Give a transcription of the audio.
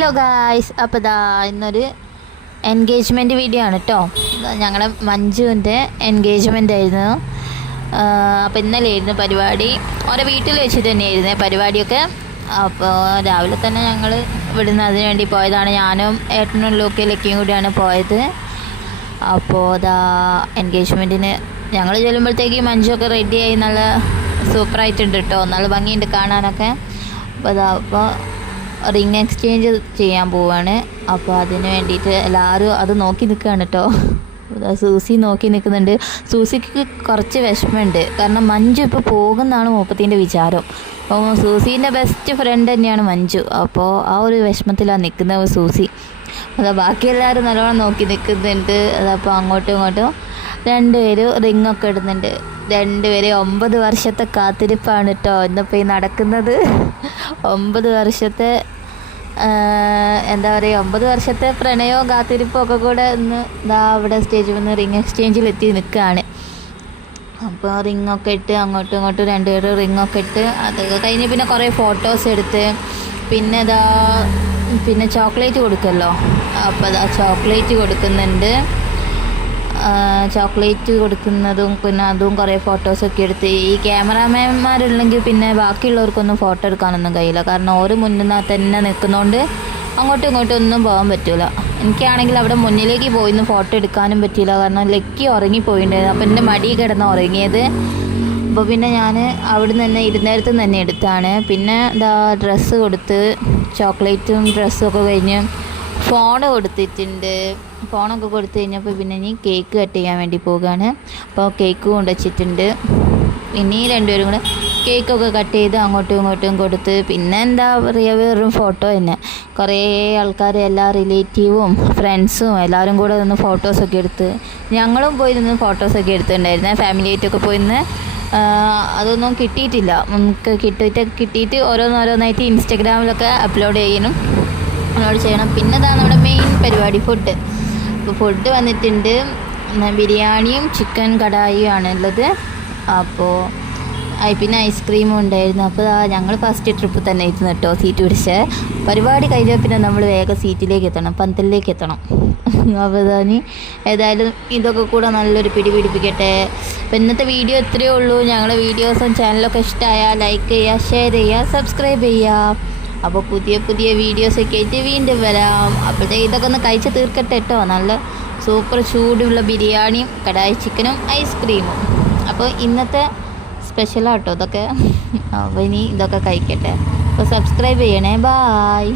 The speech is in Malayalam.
ഹലോ ഗായ്സ് അപ്പോൾ ഇതാ ഇന്നൊരു എൻഗേജ്മെന്റ് വീഡിയോ ആണ് കേട്ടോ ഞങ്ങളുടെ മഞ്ജുവിന്റെ എൻഗേജ്മെന്റ് ആയിരുന്നു. അപ്പോൾ ഇന്നലെ ആയിരുന്നു പരിപാടി. ഓരോ വീട്ടിൽ വെച്ചിട്ട് തന്നെയായിരുന്നു പരിപാടിയൊക്കെ. അപ്പോൾ രാവിലെ തന്നെ ഞങ്ങൾ ഇവിടുന്ന് അതിന് വേണ്ടി പോയതാണ്. ഞാനും ഏട്ടനും ലോക്കി ലക്കിയും കൂടിയാണ് പോയത്. അപ്പോൾ ഇതാ എൻഗേജ്മെന്റിന് ഞങ്ങൾ ചെല്ലുമ്പോഴത്തേക്ക് മഞ്ജുവൊക്കെ റെഡിയായി നല്ല സൂപ്പറായിട്ടുണ്ട് കേട്ടോ നല്ല ഭംഗിയുണ്ട് കാണാനൊക്കെ. അപ്പോൾ അതാ അപ്പോൾ റിങ് എക്സ്ചേഞ്ച് ചെയ്യാൻ പോവാണ്. അപ്പോൾ അതിന് വേണ്ടിയിട്ട് എല്ലാവരും അത് നോക്കി നിൽക്കുകയാണ് കേട്ടോ സൂസി നോക്കി നിൽക്കുന്നുണ്ട് സൂസിക്ക് കുറച്ച് വിഷമമുണ്ട്. കാരണം മഞ്ജു ഇപ്പോൾ പോകുന്നതാണ് മൂപ്പത്തിന്റെ വിചാരം. അപ്പോൾ സൂസീന്റെ ബെസ്റ്റ് ഫ്രണ്ട് തന്നെയാണ് മഞ്ജു. അപ്പോൾ ആ ഒരു വിഷമത്തിലാണ് നിൽക്കുന്നത് സൂസി. അതാ ബാക്കി എല്ലാവരും നല്ലോണം നോക്കി നിൽക്കുന്നുണ്ട് അതപ്പോൾ അങ്ങോട്ടും ഇങ്ങോട്ടും രണ്ടുപേരും റിങ്ങൊക്കെ ഇടുന്നുണ്ട്. രണ്ടുപേരെ ഒമ്പത് വർഷത്തെ കാത്തിരിപ്പാണ് കേട്ടോ ഇന്നിപ്പോൾ ഈ നടക്കുന്നത്. ഒമ്പത് വർഷത്തെ എന്താ പറയുക ഒമ്പത് വർഷത്തെ പ്രണയവും കാത്തിരിപ്പും ഒക്കെ കൂടെ ഇന്ന് ഇതാ അവിടെ സ്റ്റേജിൽ വന്ന് റിങ് എക്സ്ചേഞ്ചിൽ എത്തി നിൽക്കുകയാണ്. അപ്പോൾ റിങ്ങൊക്കെ ഇട്ട് അങ്ങോട്ടും ഇങ്ങോട്ടും രണ്ടുപേരും റിങ്ങൊക്കെ ഇട്ട് അതൊക്കെ കഴിഞ്ഞ് പിന്നെ കുറേ ഫോട്ടോസ് എടുത്ത് പിന്നെ ഇതാ പിന്നെ ചോക്ലേറ്റ് കൊടുക്കുമല്ലോ അപ്പോൾ അതാ ചോക്ലേറ്റ് കൊടുക്കുന്നുണ്ട്. ചോക്ലേറ്റ് കൊടുക്കുന്നതും പിന്നെ അതും കുറേ ഫോട്ടോസൊക്കെ എടുത്ത് ഈ ക്യാമറാമാൻമാരുണ്ടെങ്കിൽ പിന്നെ ബാക്കിയുള്ളവർക്കൊന്നും ഫോട്ടോ എടുക്കാനൊന്നും കഴിയില്ല. കാരണം ഓര് മുന്നിൽ തന്നെ നിൽക്കുന്നതുകൊണ്ട് അങ്ങോട്ടും ഇങ്ങോട്ടും ഒന്നും പോകാൻ പറ്റില്ല എനിക്കാണെങ്കിൽ അവിടെ മുന്നിലേക്ക് പോയിന്ന് ഫോട്ടോ എടുക്കാനും പറ്റിയില്ല കാരണം ലക്കി ഉറങ്ങിപ്പോയിട്ടുണ്ടായിരുന്നു അപ്പോൾ എന്റെ മടി കിടന്ന് ഉറങ്ങിയത്. അപ്പോൾ പിന്നെ ഞാൻ അവിടെ നിന്ന് ഇരുന്നേരത്ത് തന്നെ എടുത്താണ്. പിന്നെ എന്താ ഡ്രസ്സ് കൊടുത്ത് ചോക്ലേറ്റും ഡ്രസ്സും ഒക്കെ കഴിഞ്ഞ് ഫോൺ കൊടുത്തിട്ടുണ്ട്. ഫോണൊക്കെ കൊടുത്തു കഴിഞ്ഞപ്പോൾ പിന്നെ ഇനി കേക്ക് കട്ട് ചെയ്യാൻ വേണ്ടി പോവുകയാണ് അപ്പോൾ കേക്ക് കൊണ്ടുവച്ചിട്ടുണ്ട്. ഇനി രണ്ടുപേരും കൂടെ കേക്കൊക്കെ കട്ട് ചെയ്ത് അങ്ങോട്ടും ഇങ്ങോട്ടും കൊടുത്ത് പിന്നെ എന്താ പറയുക വെറും ഫോട്ടോ തന്നെ. കുറേ ആൾക്കാർ എല്ലാ റിലേറ്റീവും ഫ്രണ്ട്സും എല്ലാവരും കൂടെ നിന്ന് ഫോട്ടോസൊക്കെ എടുത്ത് ഞങ്ങളും പോയി നിന്ന് ഫോട്ടോസൊക്കെ എടുത്തിട്ടുണ്ടായിരുന്നു. ഫാമിലി ആയിട്ടൊക്കെ പോയി നിന്ന് അതൊന്നും കിട്ടിയിട്ടില്ല. നമുക്ക് കിട്ടിയിട്ട് കിട്ടിയിട്ട് ഓരോന്നോരോന്നായിട്ട് ഇൻസ്റ്റഗ്രാമിലൊക്കെ അപ്ലോഡ് ചെയ്യണം. അപ്ലോഡ് ചെയ്യണം. പിന്നെ ഇതാണ് നമ്മുടെ മെയിൻ പരിപാടി ഫുഡ് അപ്പോൾ ഫുഡ് വന്നിട്ടുണ്ട്. ബിരിയാണിയും ചിക്കൻ കടായിയും ആണ് ഉള്ളത് അപ്പോൾ പിന്നെ ഐസ്ക്രീമും ഉണ്ടായിരുന്നു. അപ്പോൾ ഞങ്ങൾ ഫസ്റ്റ് ട്രിപ്പ് തന്നെ ആയിരുന്നു കേട്ടോ സീറ്റ് പിടിച്ച്. പരിപാടി കഴിഞ്ഞാൽ പിന്നെ നമ്മൾ വേഗം സീറ്റിലേക്ക് എത്തണം. പന്തലിലേക്ക് എത്തണം. അപ്പോൾ ഇതാണ് ഏതായാലും ഇതൊക്കെ കൂടെ നല്ലൊരു പിടി പിടിപ്പിക്കട്ടെ. അപ്പോൾ ഇന്നത്തെ വീഡിയോ ഇത്രയേ ഉള്ളൂ. ഞങ്ങളുടെ വീഡിയോസും ചാനലൊക്കെ ഇഷ്ടമായാൽ ലൈക്ക് ചെയ്യുക ഷെയർ ചെയ്യുക സബ്സ്ക്രൈബ് ചെയ്യുക. അപ്പോൾ പുതിയ പുതിയ വീഡിയോസൊക്കെ ആയിട്ട് വീണ്ടും വരാം. അപ്പോഴത്തേക്ക് ഇതൊക്കെ ഒന്ന് കഴിച്ച് തീർക്കട്ടെ കേട്ടോ നല്ല സൂപ്പർ ചൂടുള്ള ബിരിയാണിയും കടായി ചിക്കനും ഐസ്ക്രീമും അപ്പോൾ ഇന്നത്തെ സ്പെഷ്യലാട്ടോ ഇതൊക്കെ. അപ്പോൾ ഇനി ഇതൊക്കെ കഴിക്കട്ടെ. അപ്പോൾ സബ്സ്ക്രൈബ് ചെയ്യണേ. ബായ്